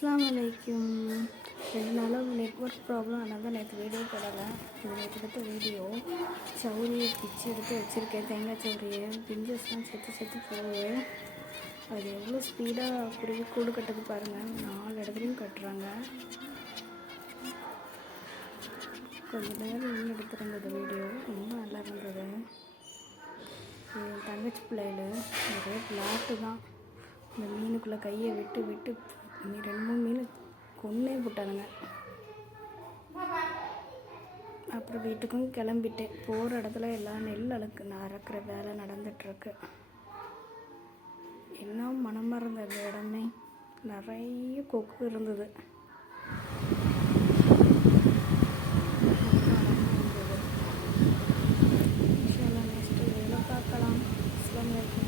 அஸ்ஸலாமு அலைக்கும். 2 நாளாக நெட்ஒர்க் ப்ராப்ளம், அதனால தான் நேற்று வீடியோ போடலை. இது நேற்று எடுத்த வீடியோ. சௌரியை பிச்சு எடுத்து வச்சுருக்கேன், தேங்காய் சௌரியை. பிஞ்சஸ்லாம் செத்து போகுது. அது எவ்வளோ ஸ்பீடாக குருவி கூடு கட்டுது பாருங்கள். 4 இடத்துலையும் கட்டுறாங்க. கொஞ்சம் நேரம் இன்னும் எடுத்துருந்தது வீடியோ, ரொம்ப நல்லா இருந்தது. என் தங்கச்சி பிள்ளைகள் நிறைய விளாட்டு தான். இந்த மீனுக்குள்ளே கையை விட்டு 2-3 மீன் கொன்னே போட்டானுங்க. அப்புறம் வீட்டுக்கும் கிளம்பிட்டேன். போகிற இடத்துல எல்லாம் நெல் அறுக்கிற வேலை நடந்துகிட்ருக்கு. என்ன மனமாக இருந்த அந்த இடமே, நிறைய கொக்கு இருந்தது. நெக்ஸ்ட் வேலை பார்க்கலாம். அஸ்ஸலாமு அலைக்கும்.